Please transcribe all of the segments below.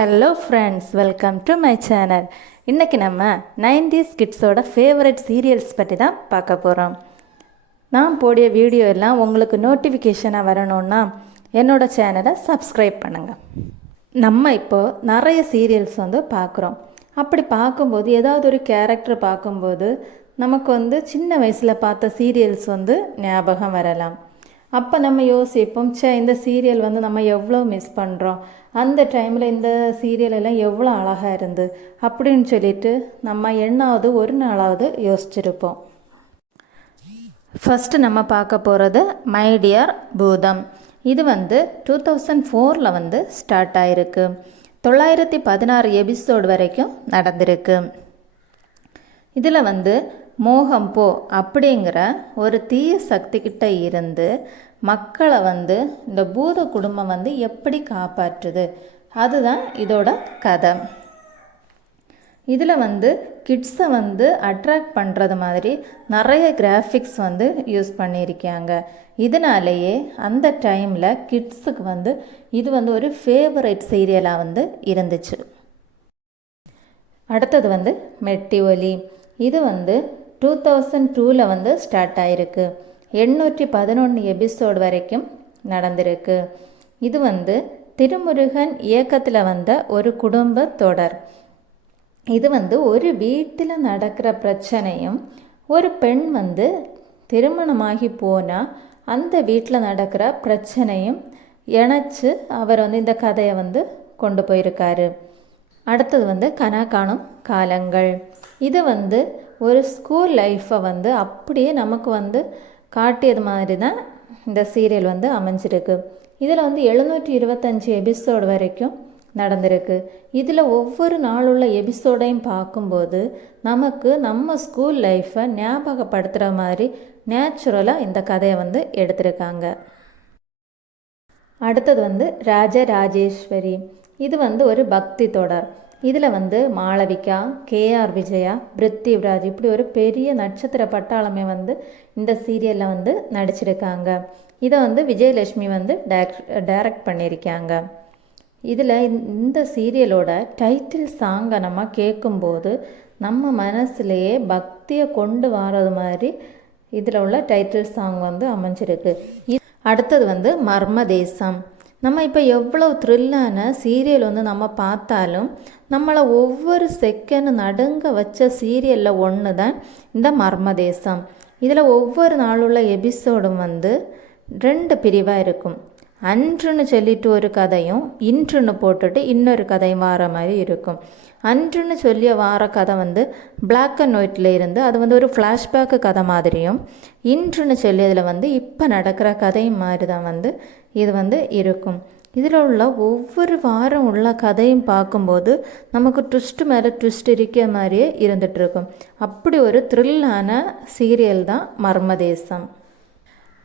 Hello friends, welcome to my channel. இன்றைக்கி நம்ம 90s கிட்ஸோட favourite serials பற்றி தான் பார்க்க போகிறோம். நான் போடிய வீடியோ எல்லாம் உங்களுக்கு நோட்டிஃபிகேஷனாக வரணுன்னா என்னோடய சேனலை சப்ஸ்கிரைப் பண்ணுங்கள். நம்ம இப்போது நிறைய சீரியல்ஸ் பார்க்குறோம். அப்படி பார்க்கும்போது ஏதாவது ஒரு கேரக்டர் பார்க்கும்போது நமக்கு சின்ன வயசில் பார்த்த சீரியல்ஸ் ஞாபகம் வரலாம். அப்போ நம்ம யோசிப்போம், இந்த சீரியல் நம்ம எவ்வளோ மிஸ் பண்ணுறோம், அந்த டைமில் இந்த சீரியல் எல்லாம் எவ்வளோ அழகாக இருந்து அப்படின்னு சொல்லிட்டு நம்ம என்னாவது ஒரு நாளாவது யோசிச்சிருப்போம். ஃபஸ்ட்டு நம்ம பார்க்க போகிறது மை டியர் பூதம். இது 2004 ஸ்டார்ட் ஆகிருக்கு. 916 எபிசோடு வரைக்கும் நடந்திருக்கு. இதில் மோகம் போ அப்படிங்கிற ஒரு தீய சக்திக்கிட்ட இருந்து மக்களை இந்த பூத குடும்பம் எப்படி காப்பாற்றுது, அதுதான் இதோட கதை. இதில் கிட்ஸை அட்ராக்ட் பண்ணுறது மாதிரி நிறைய கிராஃபிக்ஸ் யூஸ் பண்ணியிருக்காங்க. இதனாலேயே அந்த டைமில் கிட்ஸுக்கு இது ஒரு ஃபேவரட் சீரியலாக இருந்துச்சு. அடுத்தது மெட்டி ஒலி. இது 2002 ஸ்டார்ட் ஆகிருக்கு. 811 எபிசோடு வரைக்கும் நடந்திருக்கு. இது திருமுருகன் இயக்கத்தில் வந்த ஒரு குடும்ப தொடர். இது ஒரு வீட்டில் நடக்கிற பிரச்சனையும், ஒரு பெண் திருமணமாகி போனால் அந்த வீட்டில் நடக்கிற பிரச்சனையும் இணைச்சு அவர் இந்த கதையை கொண்டு போயிருக்காரு. அடுத்தது கனா காணும் காலங்கள். இது ஒரு ஸ்கூல் லைஃப்பை அப்படியே நமக்கு காட்டியது மாதிரி தான் இந்த சீரியல் அமைஞ்சிருக்கு. இதில் 725 எபிசோடு வரைக்கும் நடந்திருக்கு. இதில் ஒவ்வொரு நாளுள்ள எபிசோடையும் பார்க்கும்போது நமக்கு நம்ம ஸ்கூல் லைஃப்பை ஞாபகப்படுத்துகிற மாதிரி நேச்சுரலாக இந்த கதையை எடுத்திருக்காங்க. அடுத்தது ராஜராஜேஸ்வரி. இது ஒரு பக்தி தொடர். இதில் மாளவிகா, கேஆர் விஜயா, பிருத்திவிராஜ் இப்படி ஒரு பெரிய நட்சத்திர பட்டாளமே இந்த சீரியலில் நடிச்சிருக்காங்க. இதை விஜயலட்சுமி டைரக்ட் பண்ணியிருக்காங்க. இதில் இந்த சீரியலோட டைட்டில் சாங்கை நம்ம கேட்கும்போது நம்ம மனசுலேயே பக்தியை கொண்டு வர்றது மாதிரி இதில் உள்ள டைட்டில் சாங் அமைஞ்சிருக்கு. அடுத்தது மர்ம தேசம். நம்ம இப்போ எவ்வளோ த்ரில்லான சீரியல் நம்ம பார்த்தாலும் நம்மளை ஒவ்வொரு செகண்ட் நடுங்க வச்ச சீரியலில் ஒன்று தான் இந்த மர்ம தேசம். இதில் ஒவ்வொரு நாளுள்ள எபிசோடும் 2 பிரிவாக இருக்கும். அன்றுன்னு சொல்லிட்டு ஒரு கதையும், இன்றுன்னு போட்டுட்டு இன்னொரு கதையும் வார மாதிரி இருக்கும். அன்றுன்னு சொல்லிய வார கதை பிளாக் அண்ட் ஒயிட்டில் இருந்து அது ஒரு ஃப்ளாஷ்பேக்கு கதை மாதிரியும், இன்றுன்னு சொல்லியதில் இப்போ நடக்கிற கதையும் மாதிரி தான் இது இருக்கும். இதில் உள்ள ஒவ்வொரு வாரம் உள்ள கதையும் பார்க்கும்போது நமக்கு ட்விஸ்ட் மேலே ட்விஸ்ட் இருக்கிற மாதிரியே இருந்துகிட்ருக்கும். அப்படி ஒரு த்ரில்லான சீரியல் தான் மர்மதேசம்.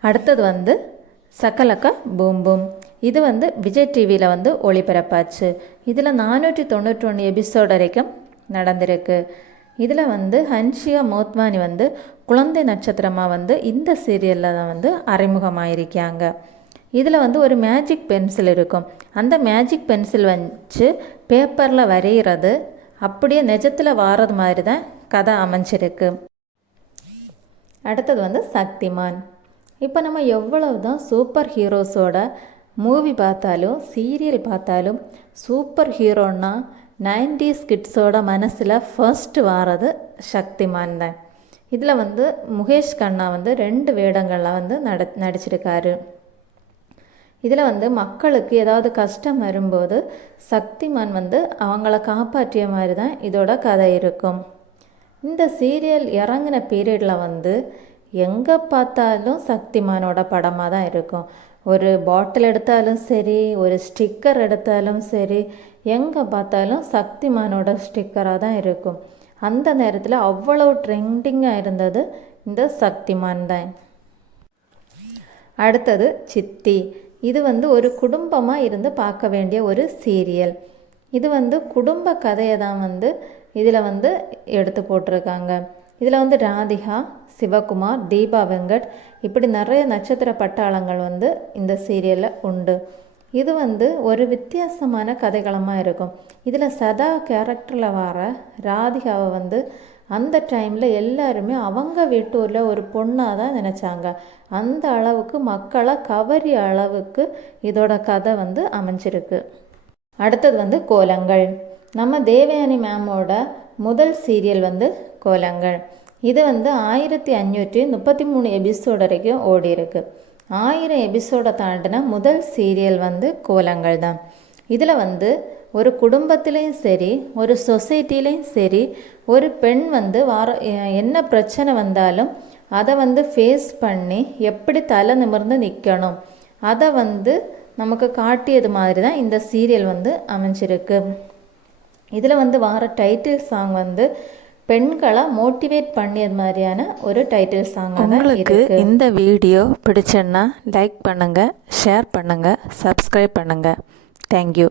அடுத்தது சகலக்க பூம் பூம். இது விஜய் டிவியில் ஒளிபரப்பாச்சு. இதில் 491 எபிசோடு வரைக்கும் நடந்திருக்கு. இதில் ஹன்ஷியா மோத்வானி குழந்தை நட்சத்திரமாக இந்த சீரியலில் தான் அறிமுகமாயிருக்காங்க. இதில் ஒரு மேஜிக் பென்சில் இருக்கும். அந்த மேஜிக் பென்சில் வச்சு பேப்பரில் வரைகிறது அப்படியே நிஜத்தில் வாரது மாதிரி தான் கதை அமைஞ்சிருக்கு. அடுத்தது சக்திமான். இப்போ நம்ம எவ்வளவு தான் சூப்பர் ஹீரோஸோட மூவி பார்த்தாலும் சீரியல் பார்த்தாலும் சூப்பர் ஹீரோன்னா 90s கிட்ஸோட மனசில் ஃபர்ஸ்ட் வாரது சக்திமான் தான். இதில் முகேஷ் கண்ணா 2 வேடங்களில் நடிச்சிருக்காரு. இதில் மக்களுக்கு ஏதாவது கஷ்டம் வரும்போது சக்திமான் அவங்கள காப்பாற்றிய மாதிரி தான் இதோட கதை இருக்கும். இந்த சீரியல் இறங்கின பீரியடில் எங்கே பார்த்தாலும் சக்திமானோட படமாக தான் இருக்கும். ஒரு பாட்டில் எடுத்தாலும் சரி, ஒரு ஸ்டிக்கர் எடுத்தாலும் சரி, எங்கே பார்த்தாலும் சக்திமானோட ஸ்டிக்கராக தான் இருக்கும். அந்த நேரத்தில் அவ்வளோ ட்ரெண்டிங்காக இருந்தது இந்த சக்திமான் தான். அடுத்தது சித்தி. இது ஒரு குடும்பமாக இருந்து பார்க்க வேண்டிய ஒரு சீரியல். இது குடும்ப கதையை தான் இதில் எடுத்து போட்டிருக்காங்க. இதில் ராதிகா, சிவகுமார், தீபா வெங்கட் இப்படி நிறைய நட்சத்திர பட்டாளங்கள் இந்த சீரியலில் உண்டு. இது வந்து ஒரு வித்தியாசமான கதைக்களமாக இருக்கும். இதில் சதா கேரக்டரில் வர ராதிகாவை வந்து அந்த டைமில் எல்லாருமே அவங்க வீட்டூரில் ஒரு பொண்ணாக தான் நினச்சாங்க. அந்த அளவுக்கு மக்களை கவரிய அளவுக்கு இதோட கதை வந்து அமைஞ்சிருக்கு. அடுத்தது வந்து கோலங்கள். நம்ம தேவயானி மேமோட முதல் சீரியல் வந்து கோலங்கள். இது வந்து 1533 எபிசோடு வரைக்கும் ஓடி இருக்கு. 1000 எபிசோடை தாண்டின முதல் சீரியல் வந்து கோலங்கள் தான். இதில் வந்து ஒரு குடும்பத்துலேயும் சரி, ஒரு சொசைட்டிலையும் சரி, ஒரு பெண் வந்து என்ன பிரச்சனை வந்தாலும் அதை வந்து ஃபேஸ் பண்ணி எப்படி தலை நிமிர்ந்து நிற்கணும், அதை வந்து நமக்கு காட்டியது மாதிரி தான் இந்த சீரியல் வந்து அமைஞ்சிருக்கு. இதில் வந்து வர டைட்டில் சாங் வந்து பெண்களை மோட்டிவேட் பண்ணியது மாதிரியான ஒரு டைட்டில் சாங். உங்களுக்கு இந்த வீடியோ பிடிச்சேன்னா லைக் பண்ணுங்கள், ஷேர் பண்ணுங்கள், சப்ஸ்கிரைப் பண்ணுங்கள். தேங்க்யூ.